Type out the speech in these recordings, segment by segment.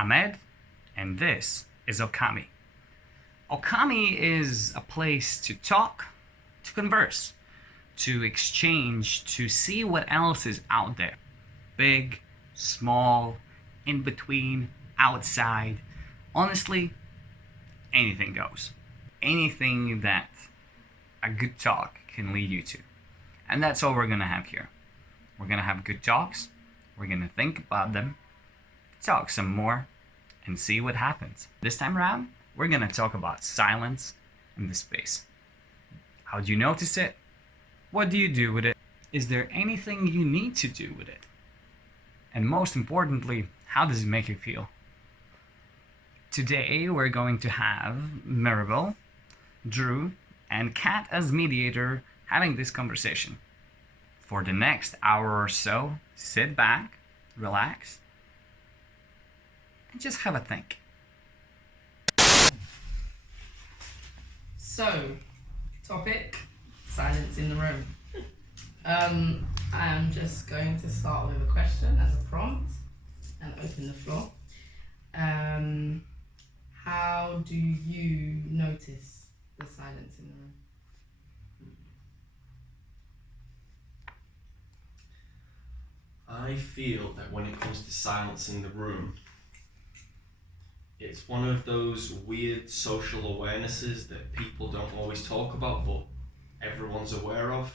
I'm Ed, and this is Ōkami. Ōkami is a place to talk, to converse, to exchange, to see what else is out there. Big, small, in between, outside. Honestly, anything goes. Anything that a good talk can lead you to. And that's all we're gonna have here. We're gonna have good talks, we're gonna think about them, talk some more, and see what happens. This time around, we're gonna talk about silence in the space. How do you notice it? What do you do with it? Is there anything you need to do with it? And most importantly, how does it make you feel? Today, we're going to have Mirabel, Drew, and Kat as mediator having this conversation. For the next hour or so, sit back, relax, and just have a think. So, topic, silence in the room. I am just going to start with a question as a prompt and open the floor. How do you notice the silence in the room? I feel that when it comes to silence in the room, it's one of those weird social awarenesses that people don't always talk about, but everyone's aware of.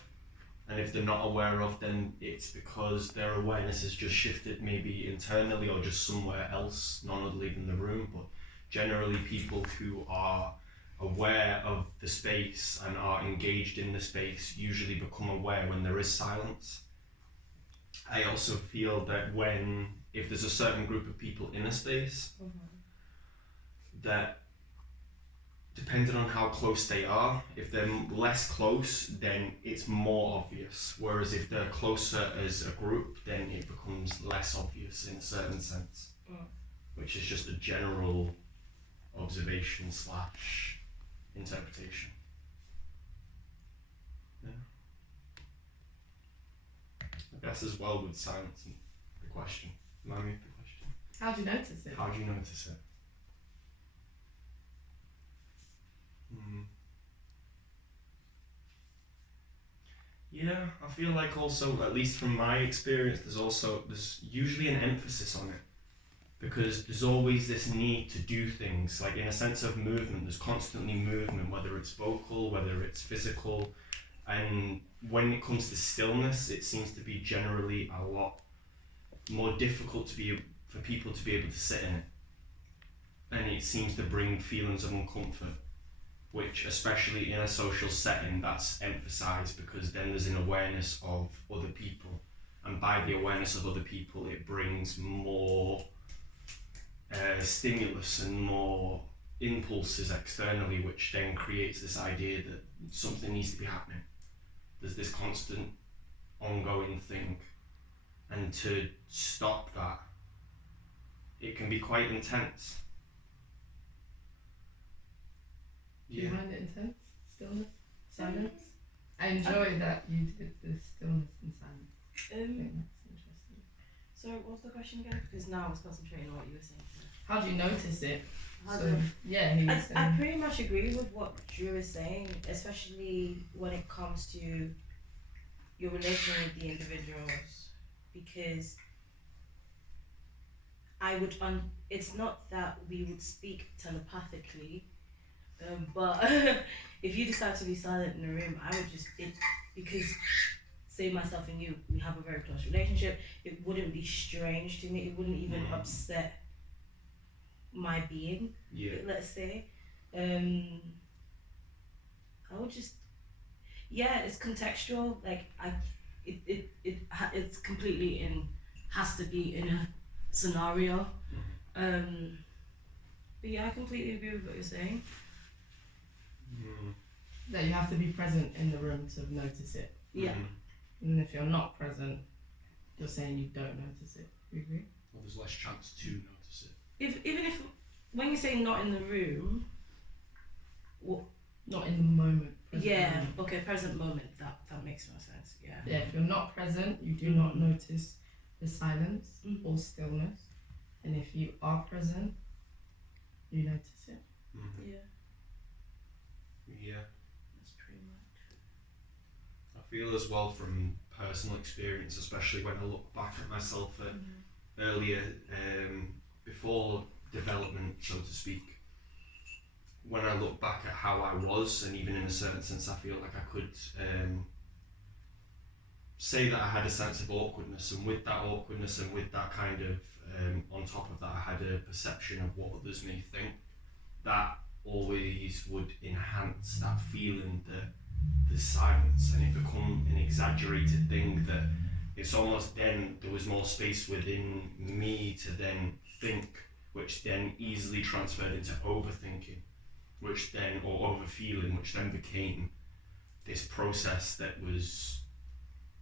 And if they're not aware of, then it's because their awareness has just shifted maybe internally or just somewhere else, none other than the room. But generally people who are aware of the space and are engaged in the space usually become aware when there is silence. I also feel that if there's a certain group of people in a space, that depending on how close they are, if they're less close, then it's more obvious. Whereas if they're closer as a group, then it becomes less obvious in a certain sense, which is just a general observation / interpretation. Yeah. I guess as well with silence and the question. Remind me of the question. How do you notice it? How do you notice it? Yeah, I feel like also, at least from my experience, there's usually an emphasis on it, because there's always this need to do things, like in a sense of movement, there's constantly movement, whether it's vocal, whether it's physical, and when it comes to stillness, it seems to be generally a lot more difficult for people to be able to sit in it, and it seems to bring feelings of uncomfort, which especially in a social setting, that's emphasized because then there's an awareness of other people, and by the awareness of other people it brings more stimulus and more impulses externally, which then creates this idea that something needs to be happening. There's this constant ongoing thing, and to stop that, it can be quite intense. Do you find it intense? Stillness? Silence? I enjoy that you did the stillness and silence. I think that's interesting. So what was the question again? Because now I was concentrating on what you were saying. How do you notice it? He was saying. I pretty much agree with what Drew is saying, especially when it comes to your relation with the individuals, because it's not that we would speak telepathically, but if you decide to be silent in the room, I would because say myself and you, we have a very close relationship, it wouldn't be strange to me, it wouldn't even upset my being, let's say. I would just, it's contextual, like it's completely has to be in a scenario. But I completely agree with what you're saying. That you have to be present in the room to notice it. Yeah. And if you're not present, you're saying you don't notice it. Do you agree? Well, there's less chance to notice it. Even if when you say not in the room, not in the moment. Moment. Okay, present moment. That makes more sense. Yeah. Yeah. If you're not present, you do not notice the silence or stillness. And if you are present, you notice it. Mhm. Yeah, Yeah. that's pretty much. I feel as well from personal experience, especially when I look back at myself at earlier, before development, so to speak. When I look back at how I was, and even in a certain sense, I feel like I could say that I had a sense of awkwardness, and with that awkwardness and with that kind of, on top of that, I had a perception of what others may think. That always would enhance that feeling that there's silence, and it become an exaggerated thing that it's almost then there was more space within me to then think, which then easily transferred into overthinking, which then, or overfeeling, which then became this process that was,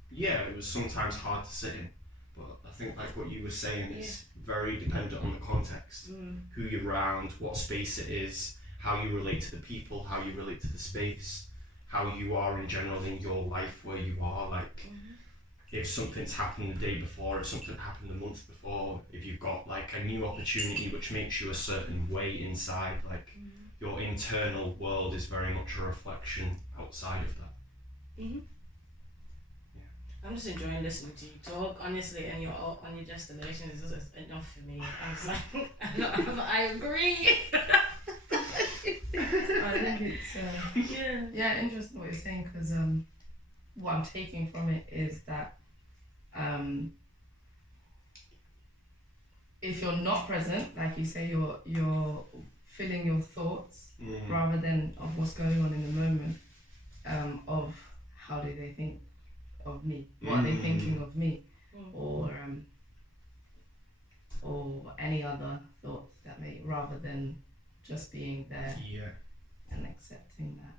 yeah, it was sometimes hard to sit in. But I think like what you were saying is very dependent on the context, who you're around, what space it is, how you relate to the people, how you relate to the space, how you are in general in your life where you are, like if something's happened the day before, if something happened a month before, if you've got like a new opportunity which makes you a certain way inside, like your internal world is very much a reflection outside of that. I'm just enjoying listening to you talk, honestly, and your on your gestation is just enough for me. I was like, I agree. I think it's interesting what you're saying, because what I'm taking from it is that if you're not present, like you say, you're feeling your thoughts rather than of what's going on in the moment, of how do they think of me, what are they thinking of me, or any other thoughts that may, rather than just being there and accepting that.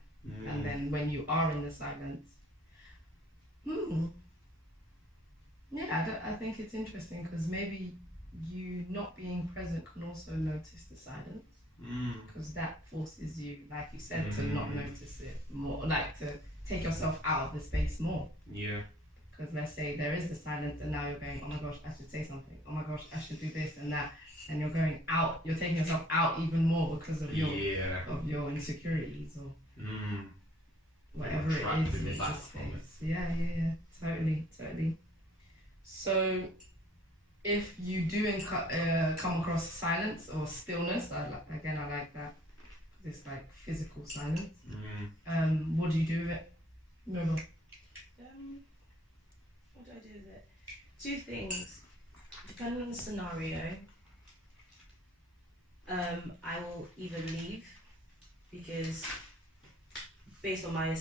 And then when you are in the silence, I think it's interesting, because maybe you not being present can also notice the silence, because that forces you, like you said, to not notice it more, like to take yourself out of the space more. Yeah. Because let's say there is the silence, and now you're going, oh my gosh, I should say something, oh my gosh, I should do this and that, and you're going out, you're taking yourself out even more because of your insecurities or whatever it is. It's a space. Yeah, totally. So if you do come across silence or stillness, I like that. It's like physical silence. What do you do with it? Mirabel? What do I do with it? Two things. Depending on the scenario, I will either leave, because based on my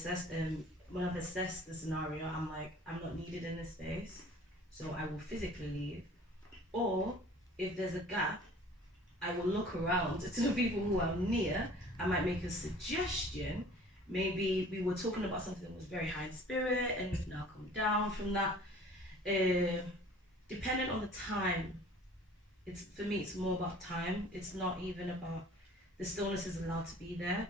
when I've assessed the scenario, I'm like, I'm not needed in this space, so I will physically leave. Or if there's a gap, I will look around to the people who are near. I might make a suggestion. Maybe we were talking about something that was very high in spirit, and we've now come down from that. Depending on the time, for me it's more about time. It's not even about, the stillness is allowed to be there.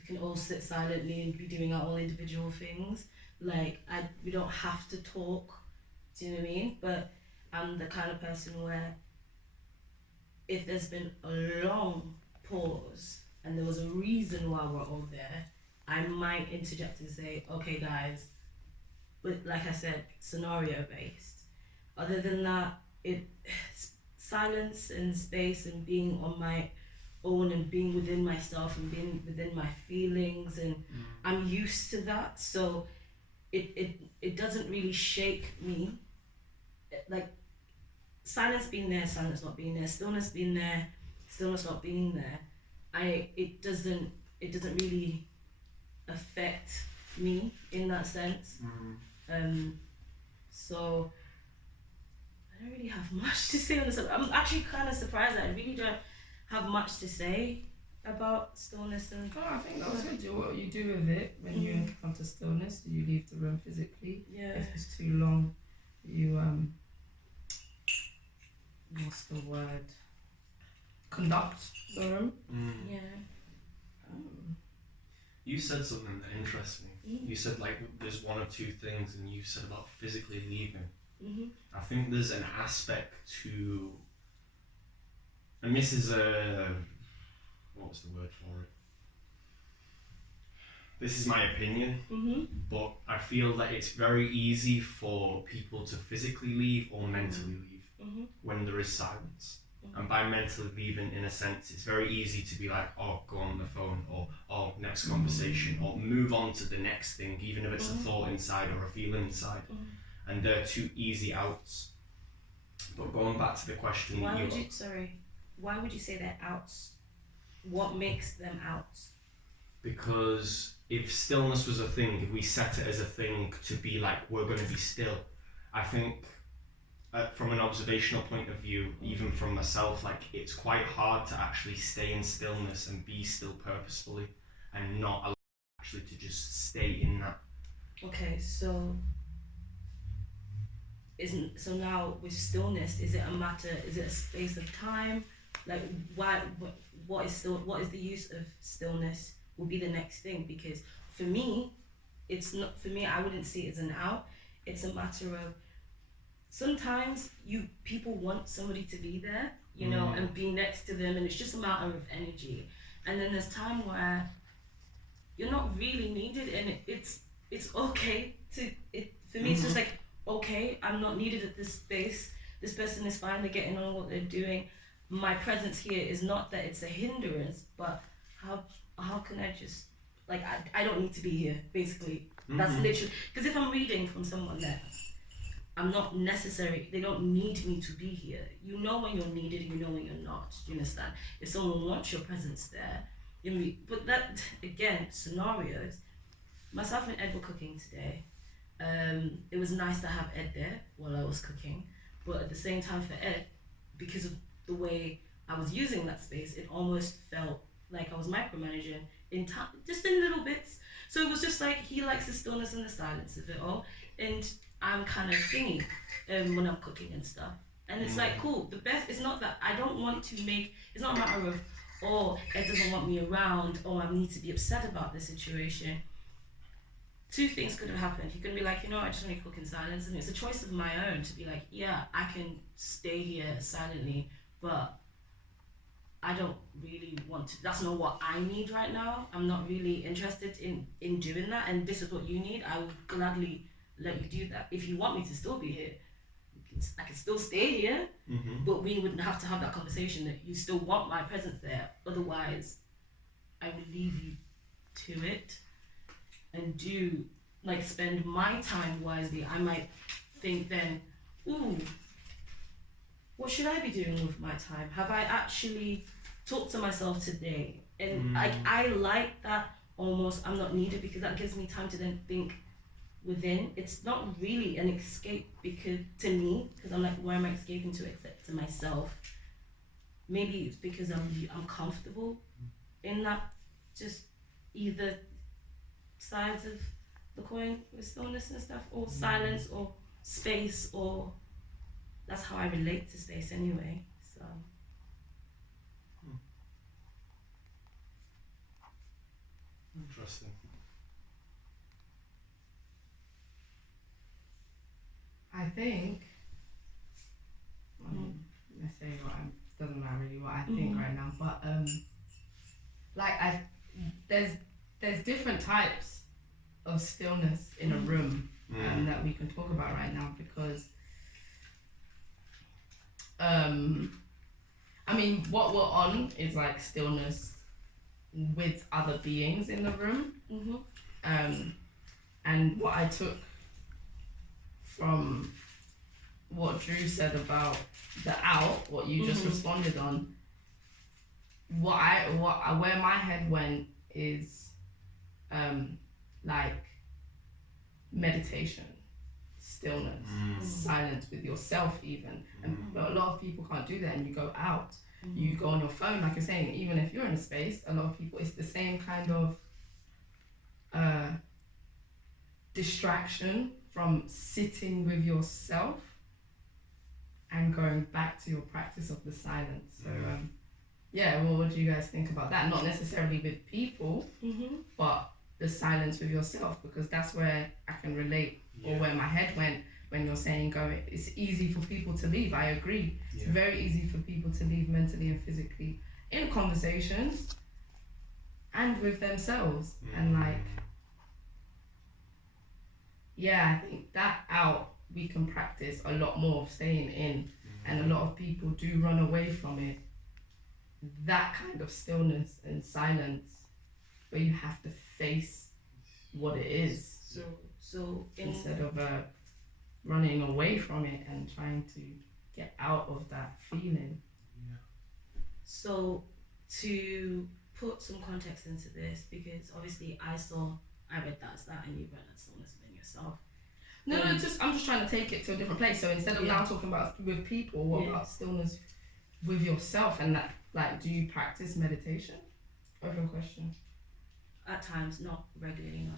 We can all sit silently and be doing our own individual things. Like we don't have to talk. Do you know what I mean? But I'm the kind of person where if there's been a long pause and there was a reason why we're all there, I might interject and say, okay guys, but like I said, scenario based. Other than that, silence and space and being on my own and being within myself and being within my feelings, and I'm used to that, so it doesn't really shake me. Like silence being there, silence not being there, stillness being there, stillness not being there, it doesn't really affect me in that sense. So I don't really have much to say on this. I'm actually kind of surprised that I really don't have much to say about stillness and. Oh, I think that was good. What you do with it when you encounter stillness? Do you leave the room physically? Yeah. If it's too long, you what's the word? Conduct the room. Yeah. You said something that interests me. You said like there's one of two things, and you said about physically leaving. I think there's an aspect to and this is what's the word for it? This is my opinion, but I feel that it's very easy for people to physically leave or mentally leave when there is silence. And by mentally leaving, in a sense, it's very easy to be like, oh, go on the phone, or oh, next conversation, or move on to the next thing, even if it's a thought inside or a feeling inside. And they're two easy outs. But going back to the question, why would you say they're outs? What makes them outs? Because if stillness was a thing, if we set it as a thing to be like, we're going to be still, I think from an observational point of view, even from myself, like it's quite hard to actually stay in stillness and be still purposefully and not allow actually to just stay in that. Okay, so now with stillness, is it a space of time? Like what is the use of stillness will be the next thing, because for me, I wouldn't see it as an out. It's a matter of sometimes people want somebody to be there, you know, and be next to them, and it's just a matter of energy. And then there's time where you're not really needed, and it's okay for me it's just like, okay, I'm not needed at this space. This person is fine, they're getting on what they're doing. My presence here is not that it's a hindrance, but how can I just, like, I don't need to be here, basically. That's literally, because if I'm reading from someone that I'm not necessary, they don't need me to be here. You know when you're needed, you know when you're not. Do you understand? If someone wants your presence there, but that, again, scenarios. Myself and Ed were cooking today. It was nice to have Ed there while I was cooking, but at the same time for Ed, because of the way I was using that space, it almost felt like I was micromanaging in time, just in little bits. So it was just like, he likes the stillness and the silence of it all, and I'm kind of thingy when I'm cooking and stuff. And it's like, cool, the best, it's not that I don't want to make, it's not a matter of, oh, Ed doesn't want me around, or I need to be upset about the situation. Two things could have happened. He could be like, you know, I just want to cook in silence, and it's a choice of my own to be like, yeah, I can stay here silently, but I don't really want to, that's not what I need right now. I'm not really interested in doing that, and this is what you need. I would gladly let you do that. If you want me to still be here, I can still stay here, but we wouldn't have to have that conversation that you still want my presence there. Otherwise, I would leave you to it and spend my time wisely. I might think then, ooh, what should I be doing with my time? Have I actually talked to myself today? And I like that almost I'm not needed, because that gives me time to then think within. It's not really an escape because I'm like, where am I escaping to except to myself? Maybe it's because I'm comfortable in that, just either sides of the coin with stillness and stuff, or silence, or space, or that's how I relate to space anyway. So interesting. I think let's say doesn't matter really what I think right now, but there's different types of stillness in a room that we can talk about right now, because I mean, what we're on is like stillness with other beings in the room, and what I took from what Drew said about the out, what you just responded on, where my head went is like meditation, stillness, silence with yourself even. But a lot of people can't do that, and you go out, you go on your phone, like you're saying. Even if you're in a space, a lot of people, it's the same kind of distraction from sitting with yourself and going back to your practice of the silence. So well, what do you guys think about that? Not necessarily with people, but the silence with yourself, because that's where I can relate, or where my head went. when you're saying it's easy for people to leave. I agree. It's Yeah. very easy for people to leave mentally and physically in conversations and with themselves. And like, yeah, I think that out we can practice a lot more of staying in, and a lot of people do run away from it. That kind of stillness and silence where you have to face what it is. So instead of running away from it and trying to get out of that feeling. Yeah. So to put some context into this, because obviously I read that and you read that stillness within yourself. No, I'm just trying to take it to a different place. So instead of now talking about with people, what about stillness with yourself? And that, like, do you practice meditation? Open question. At times, not regularly, no.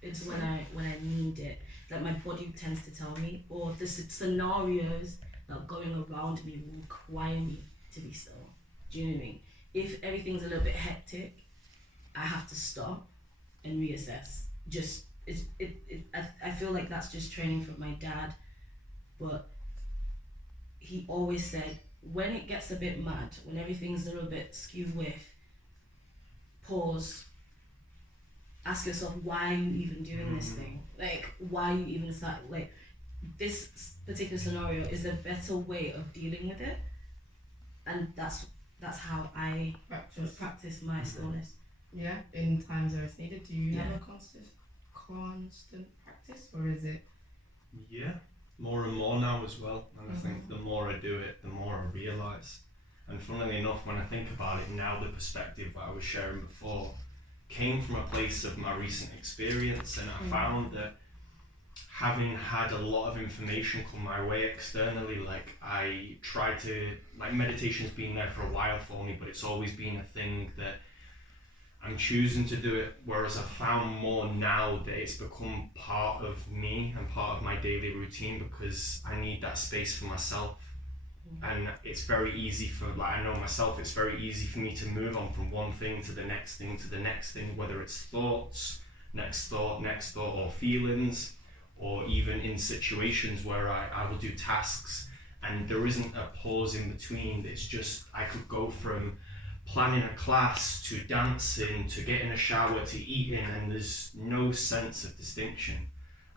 It's when I need it. Like my body tends to tell me, or the scenarios that are going around me will require me to be still. Do you know what I mean? If everything's a little bit hectic, I have to stop and reassess. I feel like that's just training from my dad, but he always said, when it gets a bit mad, when everything's a little bit skew with, pause, ask yourself, why are you even doing this thing? Like, why are you even start, like, this particular scenario is a better way of dealing with it, and that's how I practice my stillness. Yeah, in times where it's needed. Do you have a constant practice, or is it? Yeah, more and more now as well. And I think the more I do it, the more I realise. And funnily enough, when I think about it now, the perspective that I was sharing before came from a place of my recent experience, and I found that having had a lot of information come my way externally, like I try to, like, meditation's been there for a while for me, but it's always been a thing that I'm choosing to do it, whereas I've found more now that it's become part of me and part of my daily routine, because I need that space for myself. And it's very easy for, like, I know myself, it's very easy for me to move on from one thing to the next thing to the next thing, whether it's thoughts, next thought, or feelings, or even in situations where I will do tasks and there isn't a pause in between. It's just, I could go from planning a class to dancing to getting a shower to eating, and there's no sense of distinction.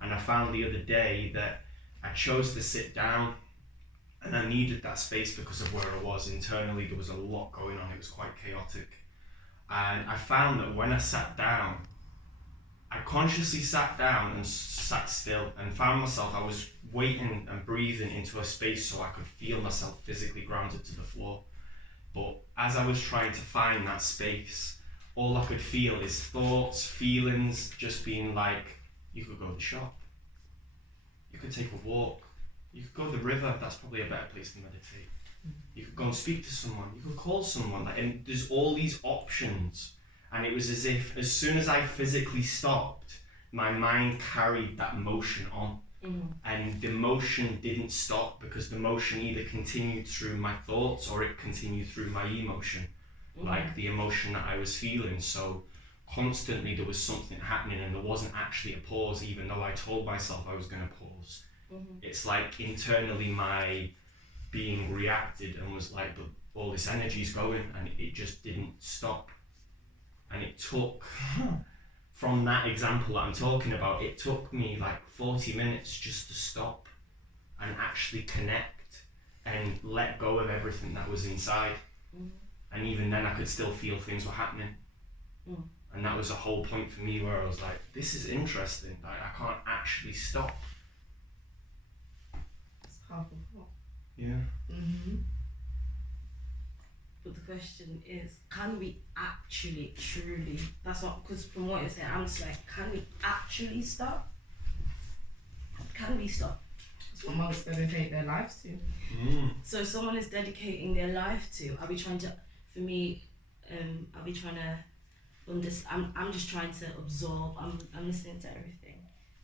And I found the other day that I chose to sit down, and I needed that space because of where I was internally. There was a lot going on, it was quite chaotic. And I found that when I sat down, I consciously sat down and sat still, and found myself, I was waiting and breathing into a space so I could feel myself physically grounded to the floor. But as I was trying to find that space, all I could feel is thoughts, feelings, just being like, you could go to the shop, you could take a walk, you could go to the river, that's probably a better place to meditate. You could go and speak to someone, you could call someone, and there's all these options. And it was as if, as soon as I physically stopped, my mind carried that motion on. And the motion didn't stop, because the motion either continued through my thoughts or it continued through my emotion, like the emotion that I was feeling. So constantly there was something happening, and there wasn't actually a pause, even though I told myself I was going to pause. It's like internally my being reacted and was like, but all this energy's going, and it just didn't stop. And it took, from that example that I'm talking about, it took me like 40 minutes just to stop and actually connect and let go of everything that was inside. And even then I could still feel things were happening. And that was a whole point for me where I was like, this is interesting, like, I can't actually stop. It's powerful. Yeah. But the question is, can we actually, truly, that's not, because from what you're saying, I'm just like, can we actually stop? Can we stop? That's what monks dedicate their lives to. So if someone is dedicating their life to, are we trying to, for me, are we trying to understand? I'm just trying to absorb, I'm listening to everything.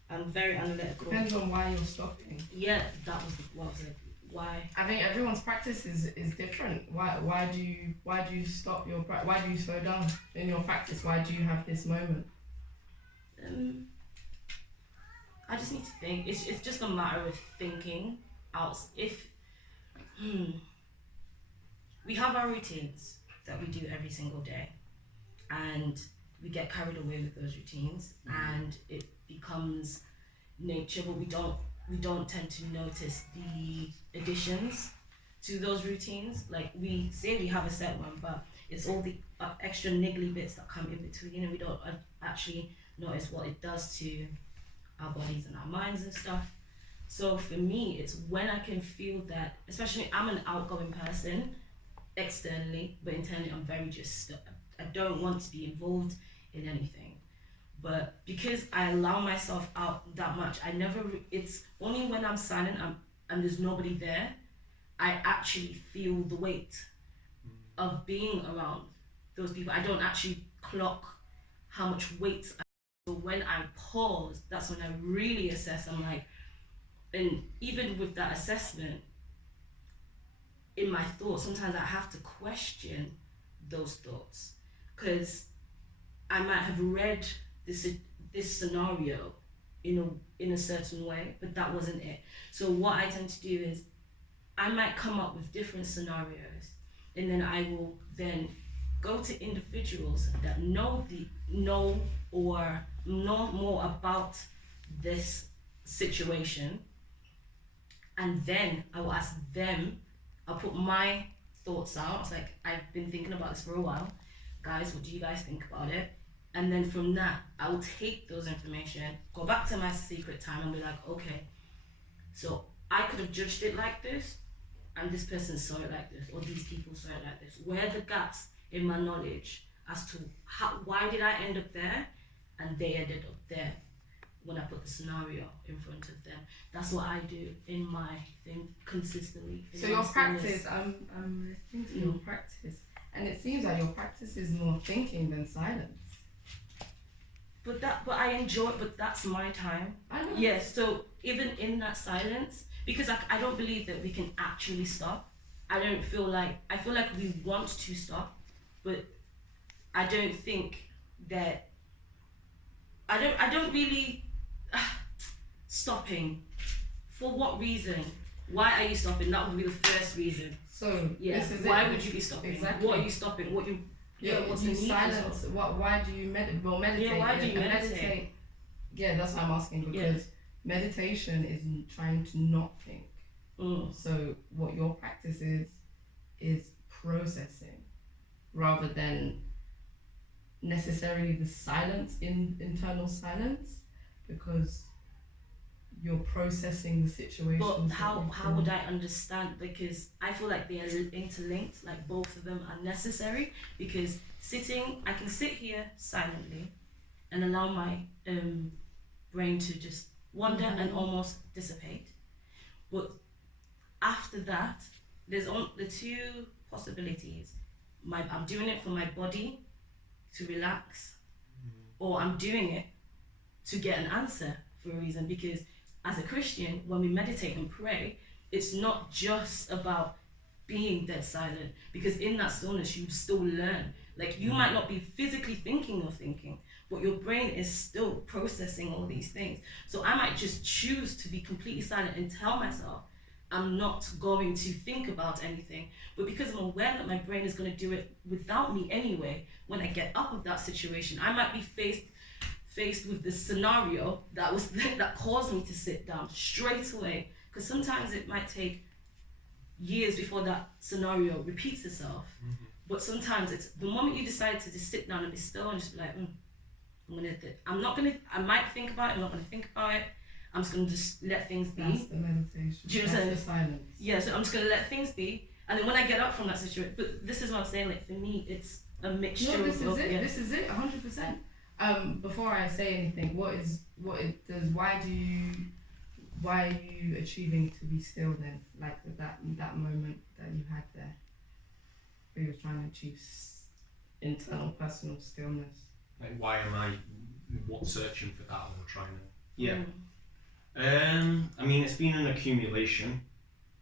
I'm very analytical. Depends on why you're stopping. Yeah, that was what I was like. Why? I think everyone's practice is different. Why do you stop your why do you slow down in your practice? Why do you have this moment? I just need to think. It's just a matter of thinking out. If we have our routines that we do every single day, and we get carried away with those routines, and it becomes nature, but we don't tend to notice the additions to those routines. Like, we say we have a set one, but it's all the extra niggly bits that come in between, and we don't actually notice what it does to our bodies and our minds and stuff. So for me, it's when I can feel that, especially I'm an outgoing person externally, but internally I'm very just, I don't want to be involved in anything. But because I allow myself out that much, it's only when I'm silent and there's nobody there, I actually feel the weight of being around those people. I don't actually clock how much weight so when I pause, that's when I really assess. I'm like, and even with that assessment, in my thoughts, sometimes I have to question those thoughts, because I might have read this scenario in a certain way, but that wasn't it. So what I tend to do is I might come up with different scenarios, and then I will then go to individuals that know or know more about this situation, and then I will ask them. I'll put my thoughts out. It's like, I've been thinking about this for a while, guys, what do you guys think about it? And then from that, I will take those information, go back to my secret time, and be like, okay, so I could have judged it like this, and this person saw it like this, or these people saw it like this. Where are the gaps in my knowledge as to why did I end up there and they ended up there when I put the scenario in front of them? That's what I do in my thing consistently. So your practice, I'm listening to your practice, and it seems like your practice is more thinking than silence. But I enjoy it, but that's my time. I know. Yes, so even in that silence, because I don't believe that we can actually stop. I feel like we want to stop, but I don't think that I don't really stopping. For what reason? Why are you stopping? That would be the first reason. So yeah, this is why would you be stopping? Exactly. What are you stopping? What's you the need silence? Why do you meditate? Well, meditate. Yeah, why do you meditate? Yeah, that's what I'm asking, because meditation is trying to not think. So what your practice is processing, rather than necessarily the silence, internal silence, because you're processing the situation. But how would I understand? Because I feel like they are interlinked, like both of them are necessary, because I can sit here silently and allow my brain to just wander and almost dissipate. But after that, there's the two possibilities. I'm doing it for my body to relax, or I'm doing it to get an answer for a reason. Because as a Christian, when we meditate and pray, it's not just about being dead silent, because in that stillness you still learn. Like, you might not be physically thinking, but your brain is still processing all these things. So I might just choose to be completely silent and tell myself I'm not going to think about anything, but because I'm aware that my brain is going to do it without me anyway, when I get up of that situation, I might be faced with this scenario that caused me to sit down straight away. Because sometimes it might take years before that scenario repeats itself. But sometimes it's the moment you decide to just sit down and be still and just be like, I might think about it, I'm not gonna think about it. I'm just gonna just let things be. That's the meditation. Do you know what I'm saying? The silence. Yeah, so I'm just gonna let things be. And then when I get up from that situation, but this is what I'm saying, like, for me, it's a mixture this of is it. This is it, 100%. Before I say anything, why are you achieving to be still then? Like that moment that you had there, where you were trying to achieve internal personal stillness. Like, why am I searching for that, or trying to? Yeah. I mean, it's been an accumulation.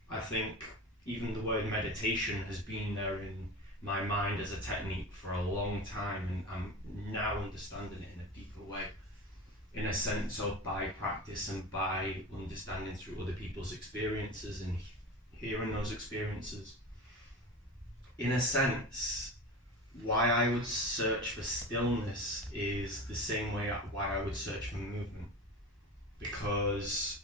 I think even the word meditation has been there in my mind as a technique for a long time, and I'm now understanding it in a deeper way. in a sense of by practice and by understanding through other people's experiences and hearing those experiences. In a sense, why I would search for stillness is the same way why I would search for movement, because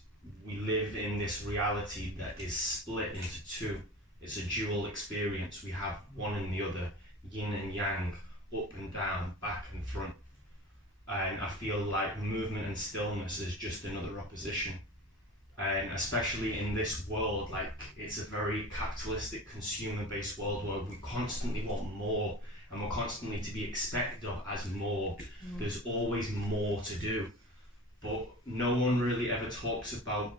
we live in this reality that is split into two. It's a dual experience. We have one and the other, yin and yang, up and down, back and front. And I feel like movement and stillness is just another opposition. And especially in this world, like it's a very capitalistic, consumer-based world where we constantly want more and we're constantly to be expected of as more. There's always more to do. But no one really ever talks about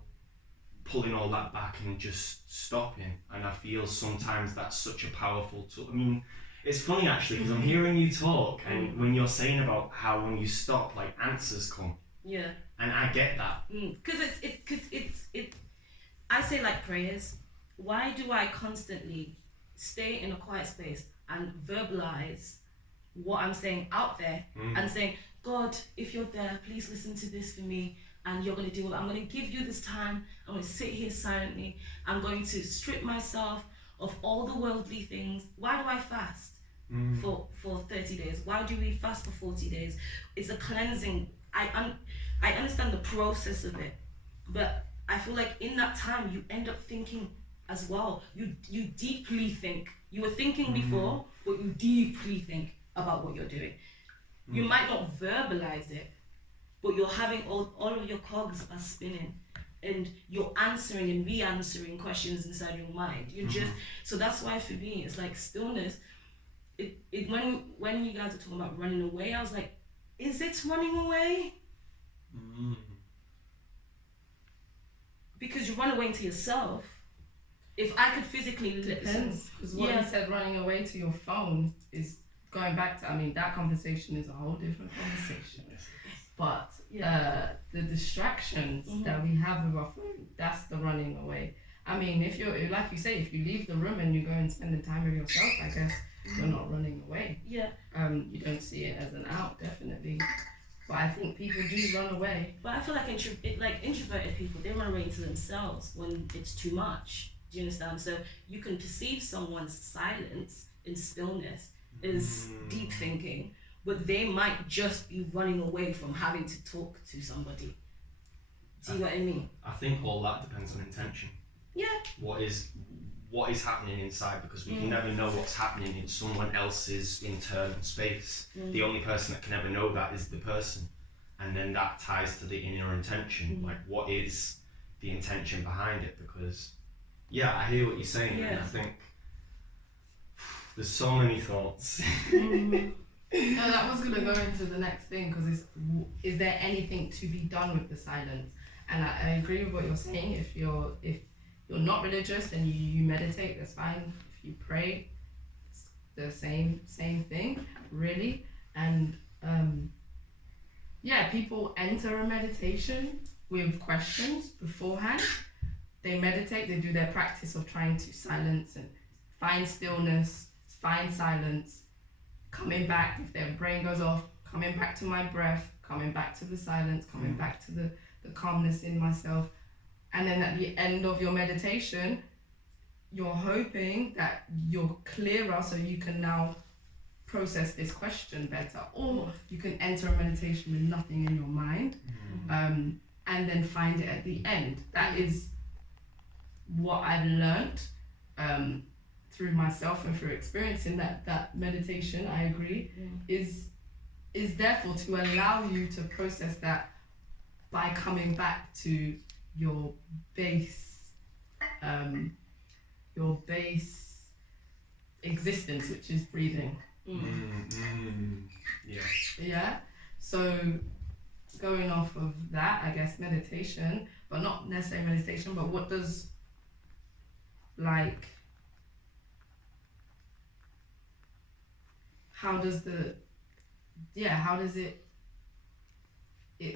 pulling all that back and just stopping. And I feel sometimes that's such a powerful tool. I mean, it's funny actually, because I'm hearing you talk, and when you're saying about how when you stop, like answers come. Yeah. And I get that. Because it's I say like prayers. Why do I constantly stay in a quiet space and verbalize what I'm saying out there and saying, God, if you're there, please listen to this for me, and you're going to do it. I'm going to give you this time. I'm going to sit here silently. I'm going to strip myself of all the worldly things. Why do I fast for 30 days? Why do we fast for 40 days? It's a cleansing. I understand the process of it, but I feel like in that time you end up thinking as well. You deeply think. You were thinking before, but you deeply think about what you're doing. You might not verbalize it, but you're having all of your cogs are spinning, and you're answering and re-answering questions inside your mind. You just so that's why for me it's like stillness. It when you guys are talking about running away, I was like, is it running away? Because you run away into yourself. If I could physically Depends, because what you said, running away to your phone, is going back to, I mean, that conversation is a whole different conversation. But the distractions that we have with our phone, that's the running away. I mean, if you're, like you say, if you leave the room and you go and spend the time with yourself, I guess you're not running away. Yeah. You don't see it as an out, definitely. But I think people do run away. But I feel like introverted people, they run away into themselves when it's too much. Do you understand? So you can perceive someone's silence in stillness as deep thinking, but they might just be running away from having to talk to somebody. Do you know what I mean? I think all that depends on intention. Yeah. What is happening inside, because we can never know what's happening in someone else's internal space. The only person that can ever know that is the person, and then that ties to the inner intention. Like, what is the intention behind it? Because I hear what you're saying, and I think there's so many thoughts. No, that was going to go into the next thing, because is there anything to be done with the silence? And I agree with what you're saying. If you're not religious and you meditate, that's fine. If you pray, it's the same thing, really. And people enter a meditation with questions beforehand. They meditate, they do their practice of trying to silence and find stillness, find silence, coming back, if their brain goes off, coming back to my breath, coming back to the silence, coming back to the calmness in myself. And then at the end of your meditation, you're hoping that you're clearer so you can now process this question better. Or you can enter a meditation with nothing in your mind, and then find it at the end. That is what I've learned through myself and through experiencing that meditation, I agree, is therefore to allow you to process that by coming back to your base existence, which is breathing. Yeah. So going off of that, I guess meditation, but not necessarily meditation, but what does how does it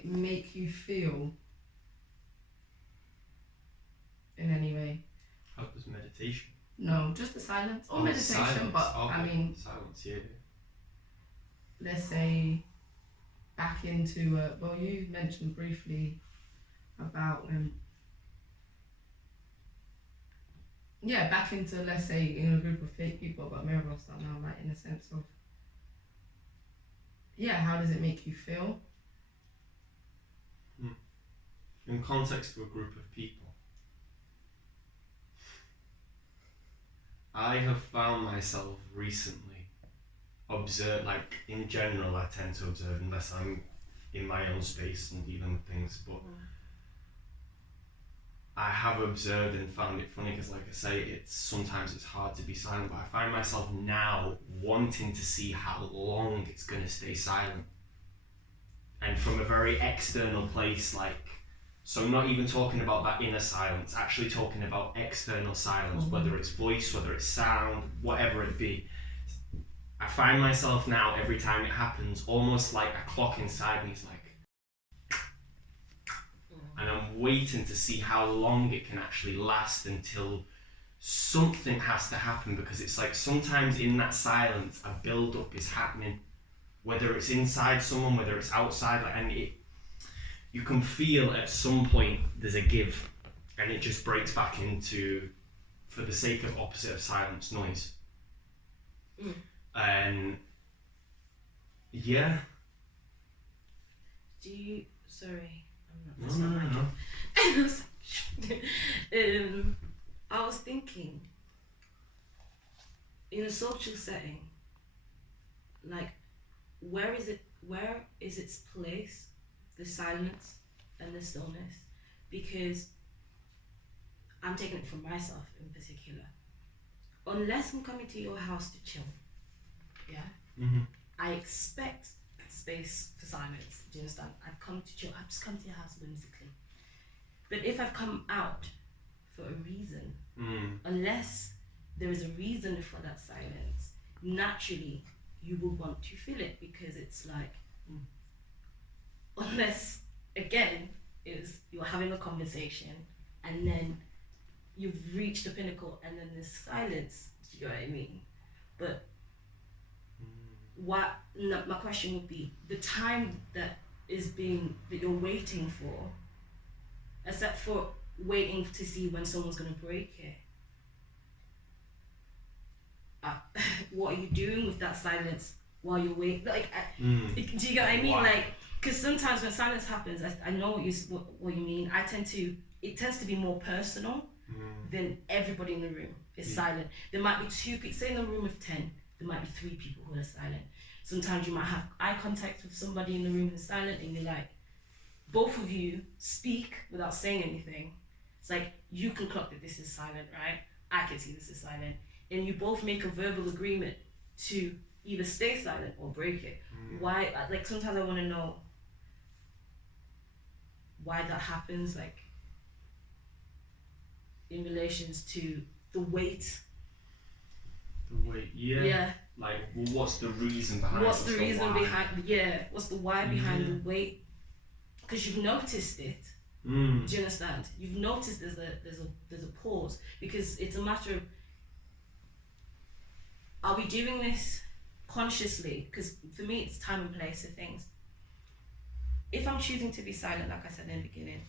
make you feel in any way? How does meditation? No, just the silence or meditation, silence. But okay. I mean, silence, yeah. Let's say back into well, you mentioned briefly about back into, let's say, in a group of fake people, but Mirabel start now, like in a sense of how does it make you feel? In context to a group of people, I have found myself recently like in general, I tend to observe unless I'm in my own space and dealing with things, but I have observed and found it funny because, like I say, sometimes it's hard to be silent, but I find myself now wanting to see how long it's going to stay silent. And from a very external place, like, so not even talking about that inner silence, actually talking about external silence, whether it's voice, whether it's sound, whatever it be. I find myself now, every time it happens, almost like a clock inside me is like, and I'm waiting to see how long it can actually last until something has to happen, because it's like sometimes in that silence a build-up is happening, whether it's inside someone, whether it's outside, like, and you can feel at some point there's a give, and it just breaks back into, for the sake of opposite of silence, noise. And yeah. Do you? Sorry. No. I was thinking, in a social setting, like, where is its place, the silence and the stillness? Because I'm taking it from myself in particular. Unless I'm coming to your house to chill, I expect space for silence. Do you understand? I've come to chill. I've just come to your house whimsically. But if I've come out for a reason, unless there is a reason for that silence, naturally you will want to feel it, because it's like, unless, again, is you're having a conversation and then you've reached the pinnacle and then there's silence. Do you know what I mean? But my question would be, the time that you're waiting for, except for waiting to see when someone's going to break it, what are you doing with that silence while you're waiting? Like, do you get what I mean? Wow. Like, because sometimes when silence happens, I know what you mean. It tends to be more personal than everybody in the room is silent. There might be 2 people, say in a room of 10, there might be 3 people who are silent. Sometimes you might have eye contact with somebody in the room who's silent, and you're like, both of you speak without saying anything. It's like, you can clock that this is silent, right? I can see this is silent. And you both make a verbal agreement to either stay silent or break it. Why? Like, sometimes I want to know why that happens, like, in relations to the weight. The weight, yeah. Like, well, what's the reason behind it? What's the why behind the weight? Because you've noticed it. Do you understand? You've noticed there's a pause, because it's a matter of, are we doing this consciously? Because for me, it's time and place of things. If I'm choosing to be silent, like I said in the beginning,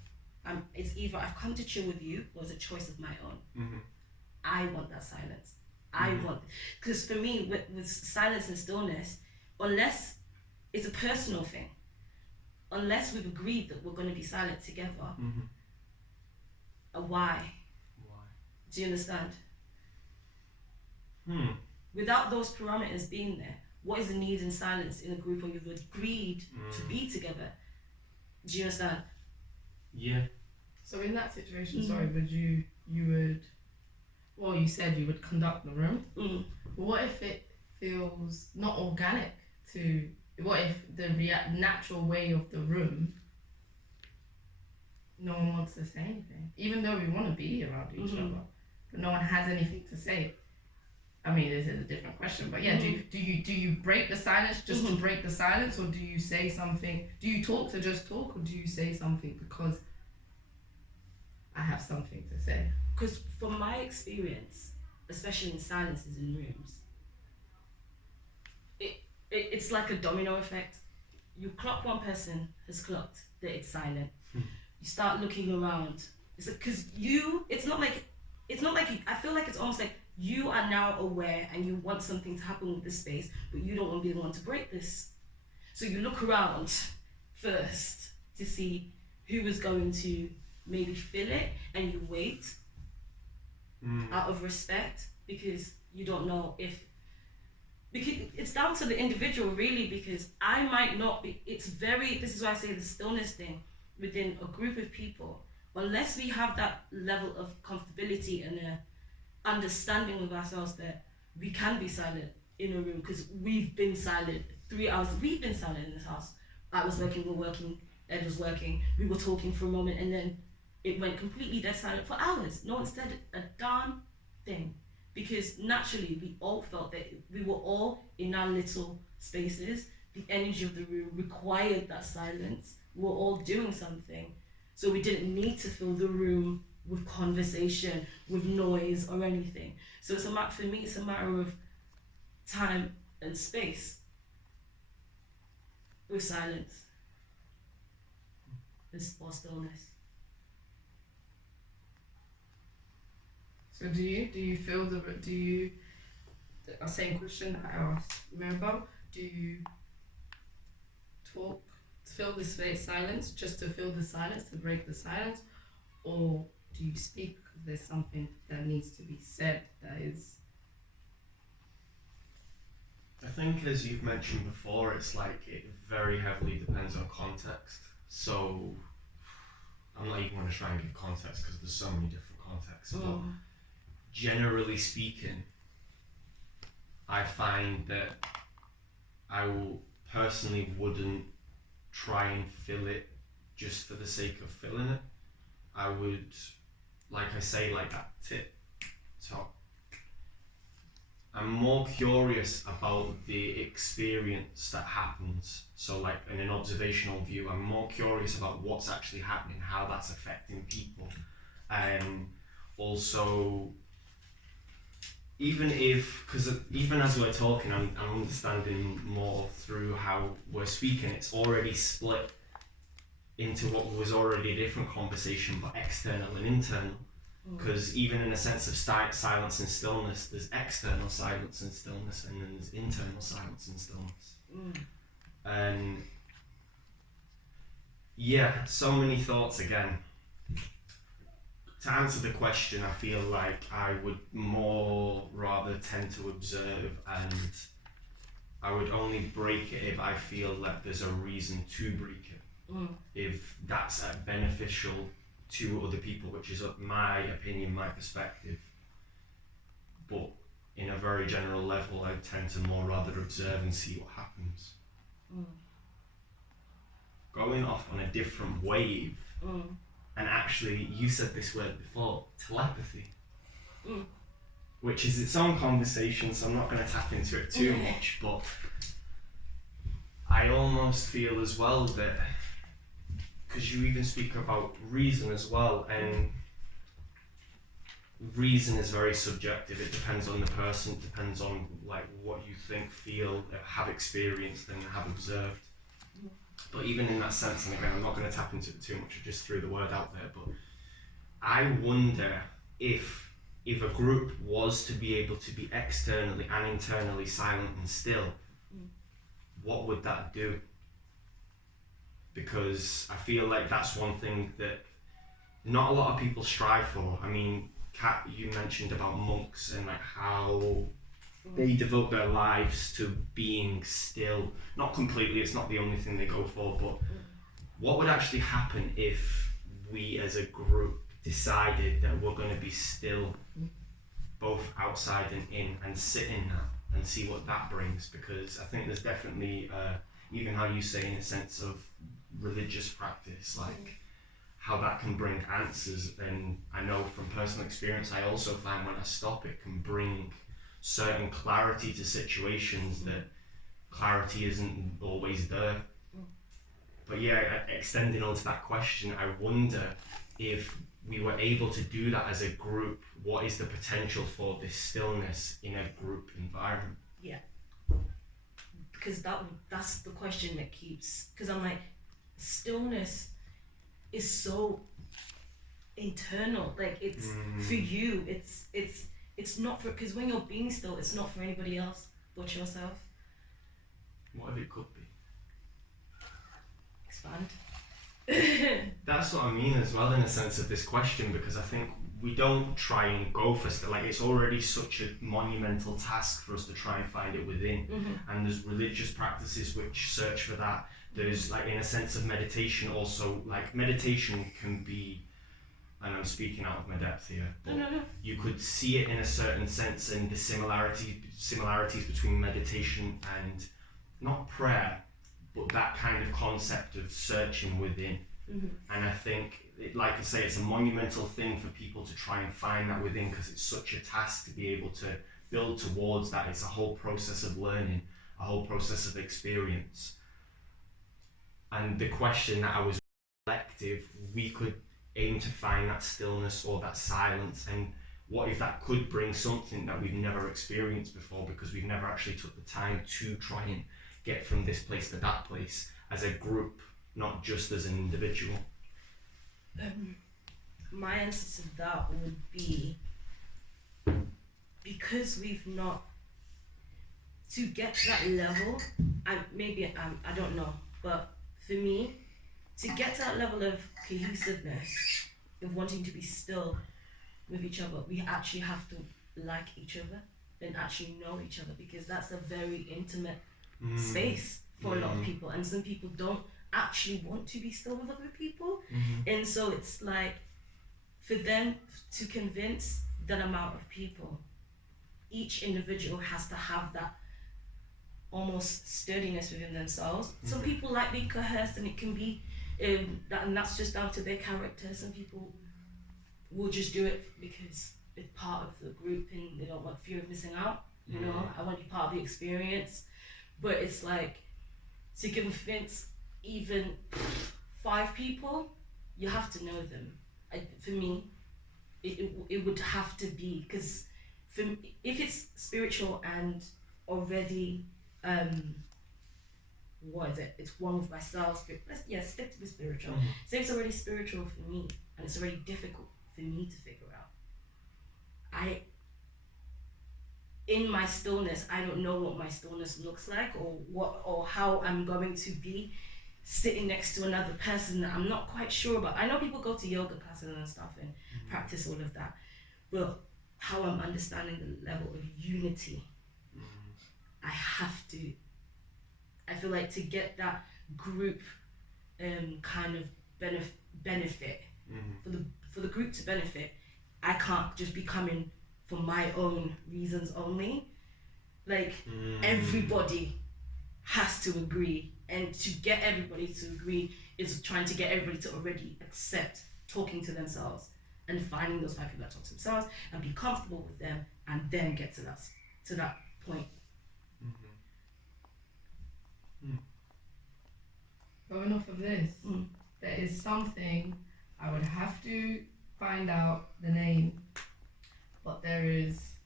it's either I've come to chill with you, or it's a choice of my own. I want that silence. Because for me, with silence and stillness, unless it's a personal thing, unless we've agreed that we're going to be silent together, why? Do you understand? Without those parameters being there, what is the need in silence in a group when you've agreed to be together? Do you understand? Yeah. So in that situation, you said you would conduct the room. But what if it feels not organic what if the natural way of the room, no one wants to say anything, even though we want to be around each other, but no one has anything to say? I mean, this is a different question, but yeah, do you break the silence just to break the silence, or do you say something? Do you talk to just talk, or do you say something because I have something to say? Because from my experience, especially in silences in rooms, it's like a domino effect. you clock one person has clocked that it's silent. You start looking around. It's because it's not like I feel like it's almost like you are now aware and you want something to happen with this space, but you don't want to be the one to break this. So you look around first to see who is going to maybe fill it, and you wait out of respect, because you don't know because it's down to the individual really, because I might not be, this is why I say the stillness thing within a group of people, unless we have that level of comfortability and a understanding of ourselves that we can be silent in a room, because we've been silent 3 hours, we've been silent in this house. I was working, we're working, Ed was working, we were talking for a moment, and then it went completely dead silent for hours. No one said a darn thing, because naturally we all felt that we were all in our little spaces. The energy of the room required that silence. We were all doing something, so we didn't need to fill the room with conversation, with noise or anything. So for me, it's a matter of time and space with silence or stillness. So do you feel the same question that I asked Mirabel, do you talk, fill the space silence just to fill the silence, to break the silence, or do you speak because there's something that needs to be said that is... I think, as you've mentioned before, it's like it very heavily depends on context. So I'm not even going to try and give context because there's so many different contexts. But generally speaking, I find that I personally wouldn't try and fill it just for the sake of filling it. I would, like I say, like that tip top. I'm more curious about the experience that happens. So like in an observational view, I'm more curious about what's actually happening, how that's affecting people. Also, even as we're talking, I'm understanding more through how we're speaking, it's already split into what was already a different conversation, but external and internal. Because even in a sense of silence and stillness, there's external silence and stillness, and then there's internal silence and stillness. And yeah, so many thoughts again. To answer the question, I feel like I would more rather tend to observe, and I would only break it if I feel that there's a reason to break it. If that's beneficial to other people, which is my opinion, my perspective. But in a very general level, I tend to more rather observe and see what happens. Going off on a different wave, and actually you said this word before, telepathy, which is its own conversation, so I'm not going to tap into it too much, but I almost feel as well that, because you even speak about reason as well, and reason is very subjective. It depends on the person, it depends on like what you think, feel, have experienced and have observed. But even in that sense, and again, I'm not going to tap into it too much, I just threw the word out there, but I wonder if a group was to be able to be externally and internally silent and still, what would that do? Because I feel like that's one thing that not a lot of people strive for. I mean, Kat, you mentioned about monks and like how they devote their lives to being still. Not completely, it's not the only thing they go for, but what would actually happen if we as a group decided that we're going to be still, both outside and in, and sit in that and see what that brings? Because I think there's definitely, even how you say, in a sense of religious practice, like how that can bring answers. And I know from personal experience, I also find when I stop, it can bring certain clarity to situations that clarity isn't always there. But yeah, extending on to that question, I wonder if we were able to do that as a group, what is the potential for this stillness in a group environment? Yeah. because that's the question that keeps, because I'm like, stillness is so internal, like it's for you, it's not for, because when you're being still, it's not for anybody else but yourself. What if it could be? Expand. That's what I mean as well, in a sense of this question, because I think we don't try and go for like, it's already such a monumental task for us to try and find it within. And there's religious practices which search for that. There's like, in a sense of meditation also, like meditation can be, and I'm speaking out of my depth here, but No. you could see it in a certain sense, and the similarities between meditation and not prayer, but that kind of concept of searching within. And I think, like I say, it's a monumental thing for people to try and find that within, because it's such a task to be able to build towards that. It's a whole process of learning, a whole process of experience. And the question that I was collective, we could aim to find that stillness or that silence, and what if that could bring something that we've never experienced before, because we've never actually took the time to try and get from this place to that place as a group, not just as an individual. My answer to that would be, because we've not, to get to that level, I don't know, but for me, to get to that level of cohesiveness, of wanting to be still with each other, we actually have to like each other and actually know each other, because that's a very intimate space for a lot of people, and some people don't actually want to be still with other people. And so it's like, for them to convince that amount of people, each individual has to have that almost sturdiness within themselves. Some people like being coerced, and it can be and that's just down to their character. Some people will just do it because it's part of the group and they don't want fear of missing out. You know, I want to be part of the experience. But it's like, to convince even 5 people, you have to know them. For me, it would have to be, because if it's spiritual and already what is it? It's one with myself. Let's stick to the spiritual. So it's already spiritual for me, and it's already difficult for me to figure out. In my stillness, I don't know what my stillness looks like, or how I'm going to be sitting next to another person that I'm not quite sure about. I know people go to yoga classes and stuff and practice all of that, but how I'm understanding the level of unity, I feel like to get that group kind of benefit, for the group to benefit, I can't just be coming for my own reasons only. Like, everybody has to agree, and to get everybody to agree is trying to get everybody to already accept talking to themselves, and finding those 5 people that talk to themselves and be comfortable with them, and then get to that point. Going off of this, there is something I would have to find out the name, but there is,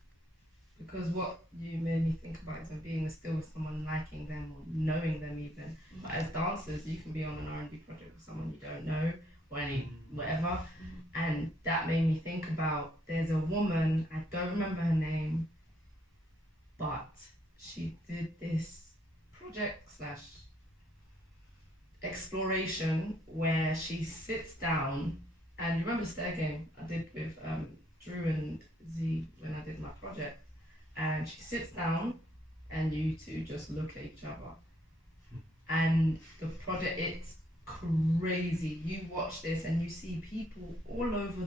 because what you made me think about is when being still with someone, liking them or knowing them even. But as dancers, you can be on an R&B project with someone you don't know, or whatever, and that made me think about, there's a woman, I don't remember her name, but she did this project / exploration where she sits down, and you remember the stair game I did with Drew and Z when I did my project, and she sits down and you two just look at each other, and the project, it's crazy. You watch this and you see people all over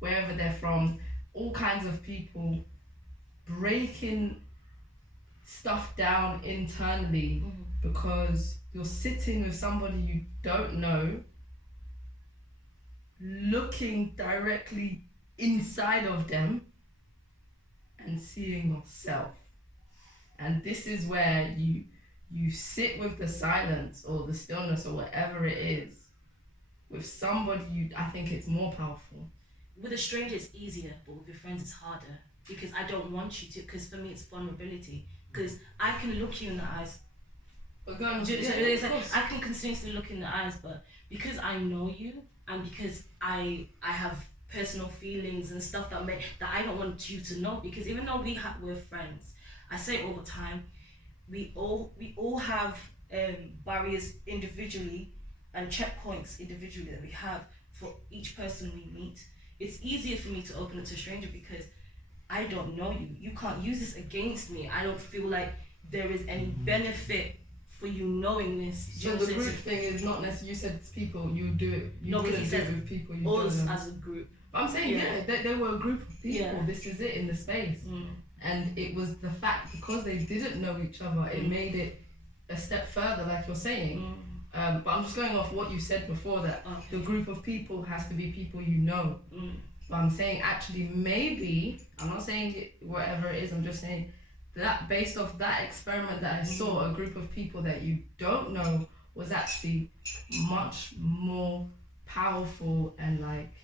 wherever they're from, all kinds of people breaking stuff down internally, because you're sitting with somebody you don't know, looking directly inside of them and seeing yourself. And this is where you sit with the silence or the stillness or whatever it is with somebody I think it's more powerful. With a stranger it's easier, but with your friends it's harder, because I don't want you to, because for me it's vulnerability, because I can look you in the eyes But go on. I can continuously look in the eyes, but because I know you and because I have personal feelings and stuff that I don't want you to know, because even though we're friends, I say it all the time, we all have barriers individually and checkpoints individually that we have for each person we meet. It's easier for me to open it to a stranger because I don't know you. You can't use this against me. I don't feel like there is any benefit for you knowing this. So the group thing is not necessarily, you said it's people, you do it, you no, wouldn't do it with people you us don't know. as a group. But I'm saying, they were a group of people, this is it in the space. And it was the fact, because they didn't know each other, it made it a step further, like you're saying. But I'm just going off what you said before, that the group of people has to be people you know. But I'm saying actually maybe, I'm not saying whatever it is, I'm just saying that based off that experiment that I saw, a group of people that you don't know was actually much more powerful and like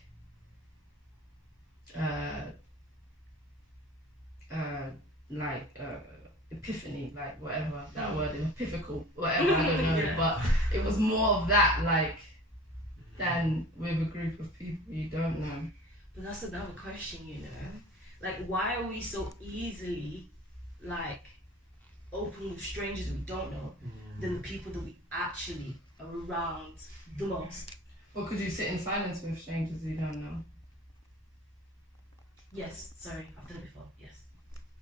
epiphany, like whatever that word is, epiphical, whatever, I don't know, but it was more of that, like, than with a group of people you don't know. But that's another question, you know, like why are we so easily like open with strangers we don't know than the people that we actually are around the most? Or could you sit in silence with strangers you don't know? Yes, sorry, I've done it before, yes.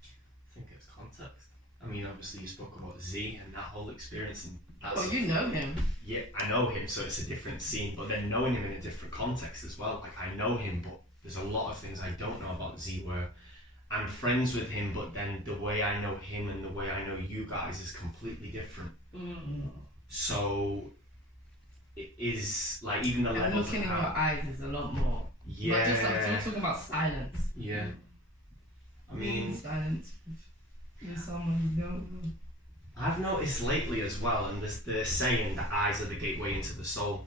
I think it's context. I mean, obviously you spoke about Z and that whole experience, and that's... Well, you know him. Yeah, I know him, so it's a different scene, but then knowing him in a different context as well. Like, I know him, but there's a lot of things I don't know about Z where I'm friends with him, but then the way I know him and the way I know you guys is completely different. So it is like, even the and levels looking in of your eyes is a lot more. Yeah. But just I'm talking about silence. Yeah. I mean, silence with someone you don't know. I've noticed lately as well, and there's the saying that eyes are the gateway into the soul.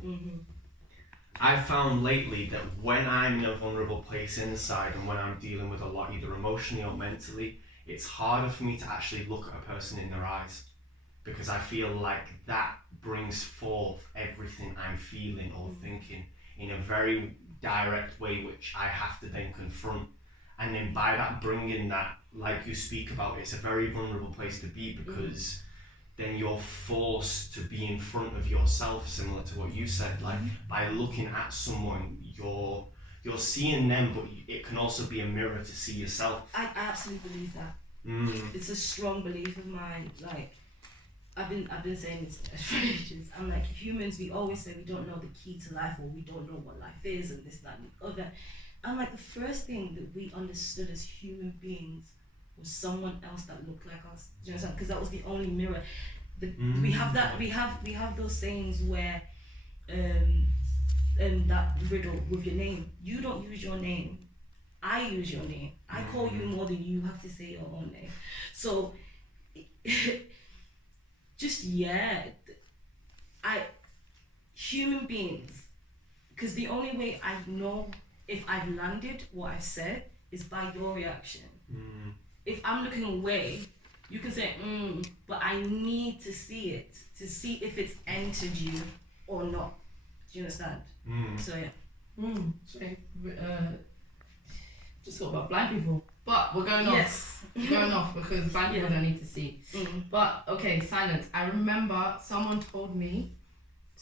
I've found lately that when I'm in a vulnerable place inside and when I'm dealing with a lot, either emotionally or mentally, it's harder for me to actually look at a person in their eyes, because I feel like that brings forth everything I'm feeling or thinking in a very direct way, which I have to then confront. And then by that bringing that, like you speak about, it's a very vulnerable place to be, because then you're forced to be in front of yourself, similar to what you said. Like, by looking at someone, you're seeing them, but it can also be a mirror to see yourself. I absolutely believe that. It's a strong belief of mine. Like, I've been saying this for ages. I'm like, humans, we always say we don't know the key to life, or we don't know what life is, and this, that, and the other. I'm like, the first thing that we understood as human beings was someone else that looked like us. Do you understand? Because that was the only mirror. We have that. We have those sayings where, that riddle with your name. You don't use your name. I use your name. I call you more than you have to say your own name. So, human beings, because the only way I know if I've landed what I've said is by your reaction. If I'm looking away, you can say, but I need to see it, to see if it's entered you or not. Do you understand? So yeah. Just thought about blind people. But we're going off. Yes. We're going off because blind people don't need to see. But okay, silence. I remember someone told me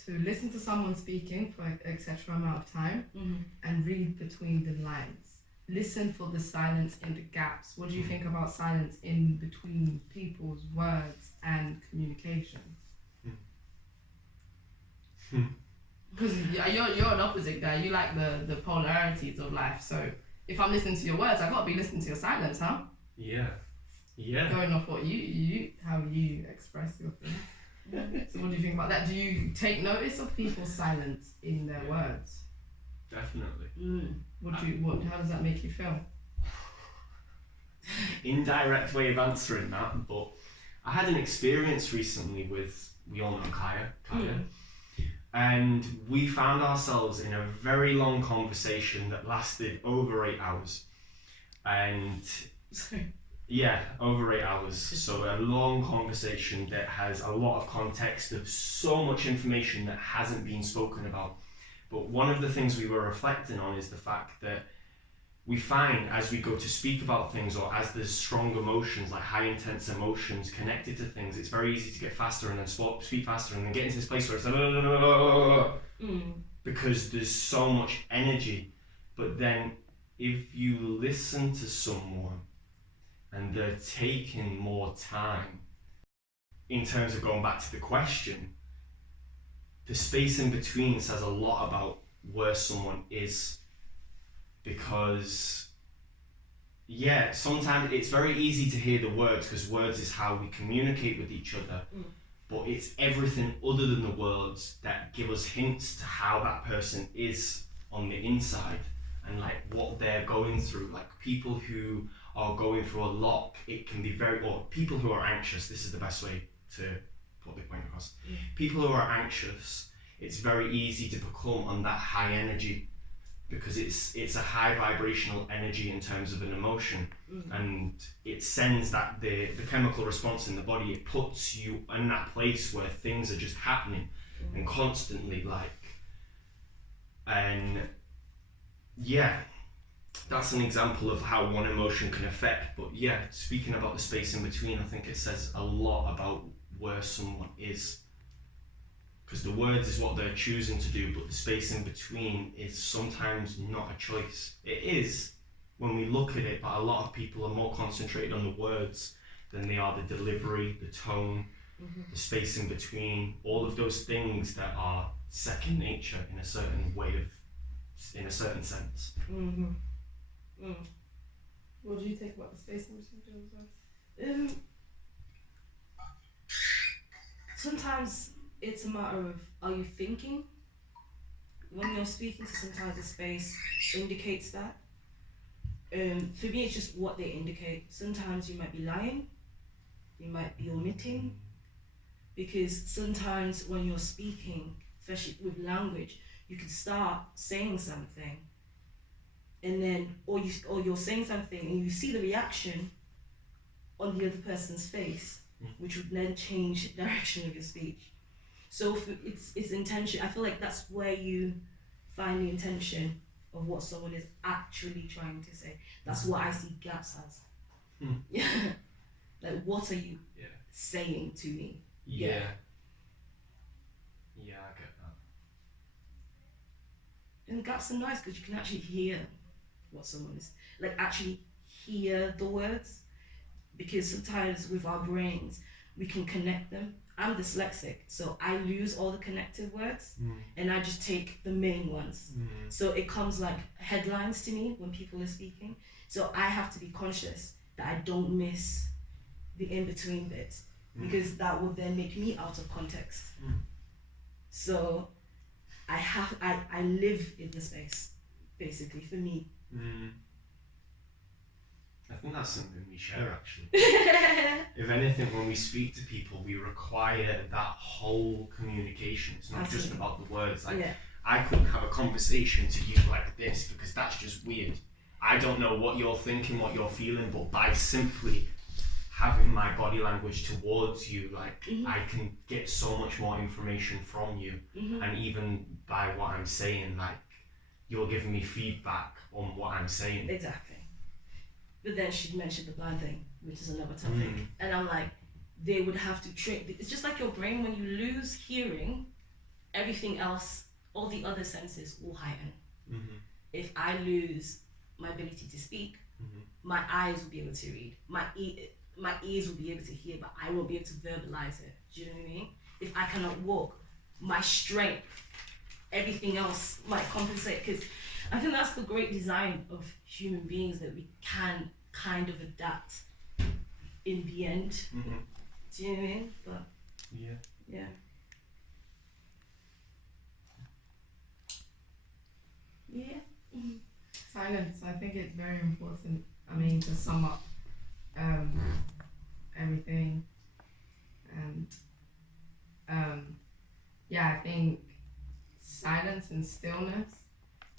to listen to someone speaking for an etc. amount of time and read between the lines. Listen for the silence in the gaps. What do you think about silence in between people's words and communication? Because you're an opposite guy. You like the polarities of life. So if I'm listening to your words, I've got to be listening to your silence, huh? Yeah. Going off what how you express your things. So what do you think about that? Do you take notice of people's silence in their words? Definitely. How does that make you feel? Indirect way of answering that, but I had an experience recently with, we all know Kaya, and we found ourselves in a very long conversation that lasted over 8 hours, and Yeah, over 8 hours. So a long conversation that has a lot of context of so much information that hasn't been spoken about. But one of the things we were reflecting on is the fact that we find as we go to speak about things, or as there's strong emotions, like high intense emotions connected to things, it's very easy to get faster and then speak faster and then get into this place where it's like, because there's so much energy. But then if you listen to someone and they're taking more time, in terms of going back to the question, the space in between says a lot about where someone is. Because, yeah, sometimes it's very easy to hear the words, because words is how we communicate with each other. But it's everything other than the words that give us hints to how that person is on the inside, and like what they're going through. Like people who are going through a lot, it can be or people who are anxious, this is the best way to put the point across. People who are anxious, it's very easy to become on that high energy, because it's a high vibrational energy in terms of an emotion, and it sends that the chemical response in the body, it puts you in that place where things are just happening and constantly, like, and yeah, that's an example of how one emotion can affect. But yeah, speaking about the space in between, I think it says a lot about where someone is. Because the words is what they're choosing to do, but the space in between is sometimes not a choice. It is when we look at it, but a lot of people are more concentrated on the words than they are the delivery, the tone, the space in between, all of those things that are second nature in a certain way in a certain sense. What do you think about the space in between those words? Sometimes it's a matter of, are you thinking? When you're speaking, so sometimes the space indicates that. For me, it's just what they indicate. Sometimes you might be lying, you might be omitting, because sometimes when you're speaking, especially with language, you can start saying something, and then, or you're saying something and you see the reaction on the other person's face, which would then change the direction of your speech. So it's intention. I feel like that's where you find the intention of what someone is actually trying to say. That's what I see gaps as. Yeah. Like, what are you saying to me? Yeah, I get that. And gaps are nice because you can actually hear what someone is, like, actually hear the words. Because sometimes with our brains, we can connect them. I'm dyslexic, so I lose all the connective words and I just take the main ones. So it comes like headlines to me when people are speaking. So I have to be conscious that I don't miss the in-between bits, because that will then make me out of context. So I live in the space, basically, for me. I think that's something we share, actually. If anything, when we speak to people, we require that whole communication. It's not just about the words. Like, I couldn't have a conversation to you like this, because that's just weird. I don't know what you're thinking, what you're feeling, but by simply having my body language towards you, like, I can get so much more information from you. And even by what I'm saying, like, you're giving me feedback on what I'm saying. Exactly. But then she mentioned the blind thing, which is another topic. And I'm like, they would have to train. It's just like your brain, when you lose hearing, everything else, all the other senses will heighten. If I lose my ability to speak, my eyes will be able to read. My ears will be able to hear, but I won't be able to verbalize it. Do you know what I mean? If I cannot walk, my strength, everything else might compensate. Because I think that's the great design of human beings, that we can kind of adapt in the end. Do you know what I mean? But yeah. Silence. I think it's very important. I mean, to sum up everything, and I think silence and stillness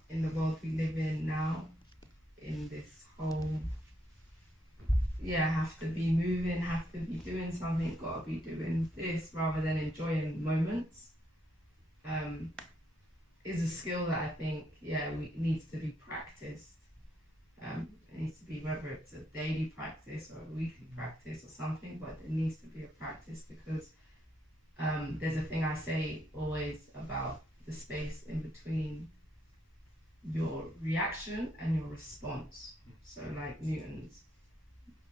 in the world we live in now, in this whole have to be moving, have to be doing something, gotta be doing this rather than enjoying moments, is a skill that I think, needs to be practiced. It needs to be, whether it's a daily practice or a weekly practice or something, but it needs to be a practice because there's a thing I say always about the space in between your reaction and your response. So like Newton's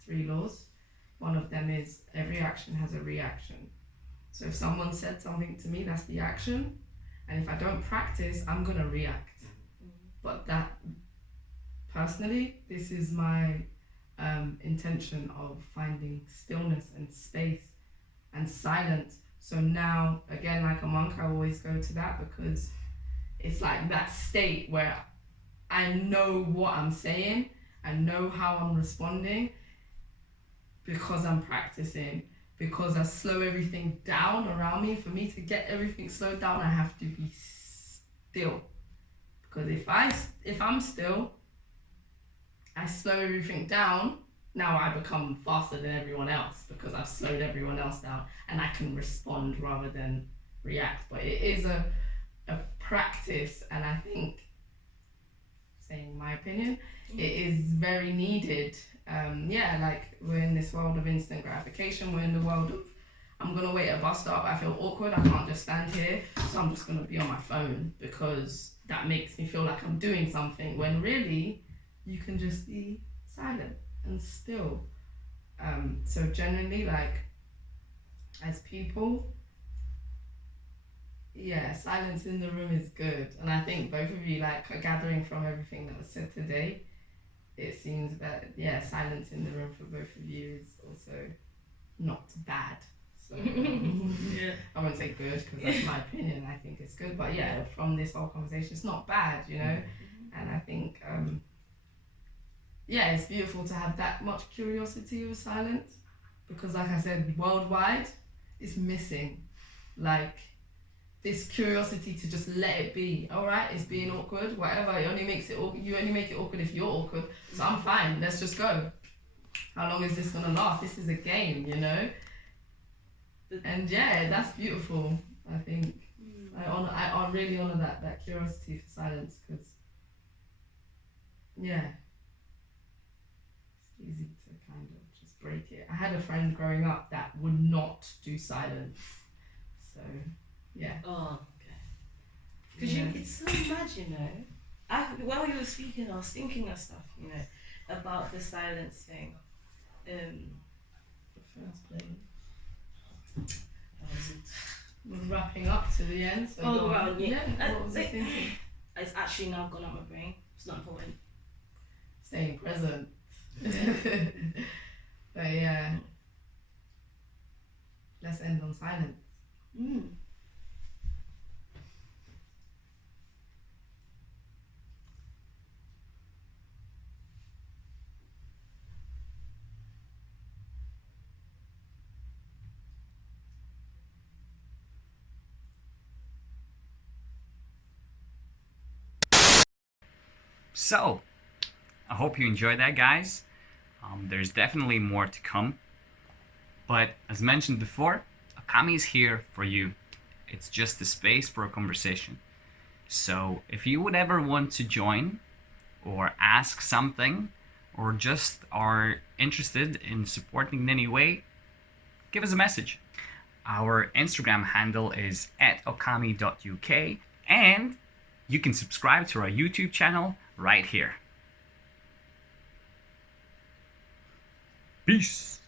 3 laws, one of them is every action has a reaction. So if someone said something to me, that's the action, and if I don't practice, I'm gonna react. But that, personally, this is my intention of finding stillness and space and silence. So now, again, like a monk, I always go to that because it's like that state where I know what I'm saying, I know how I'm responding because I'm practicing, because I slow everything down around me. For me to get everything slowed down, I have to be still. Because if I'm still, I slow everything down, now I become faster than everyone else because I've slowed everyone else down and I can respond rather than react. But it is a practice, and I think, saying my opinion, it is very needed. Like we're in this world of instant gratification, we're in the world of, I'm gonna wait at a bus stop, I feel awkward, I can't just stand here, so I'm just gonna be on my phone because that makes me feel like I'm doing something, when really you can just be silent and still. So generally, like, as people, silence in the room is good. And I think both of you, like, gathering from everything that was said today, it seems that, silence in the room for both of you is also not bad. So I won't say good because that's my opinion. I think it's good. But from this whole conversation, it's not bad, you know? And I think, it's beautiful to have that much curiosity with silence because, like I said, worldwide, it's missing. Like, this curiosity to just let it be. All right, it's being awkward, whatever. You only make it awkward if you're awkward. So I'm fine. Let's just go. How long is this gonna last? This is a game, you know. And that's beautiful. I think I really honor that curiosity for silence because it's easy to kind of just break it. I had a friend growing up that would not do silence, so. Oh, okay. Because it's so mad, you know. While you were speaking, I was thinking of stuff, you know, about the silence thing. The first plane. We're wrapping up to the end. So what was I thinking? It's actually now gone out my brain. It's not important. Staying present. But let's end on silence. So, I hope you enjoyed that, guys. There's definitely more to come. But as mentioned before, Ōkami is here for you. It's just a space for a conversation. So if you would ever want to join or ask something or just are interested in supporting in any way, give us a message. Our Instagram handle is @okami.uk, and you can subscribe to our YouTube channel right here. Peace.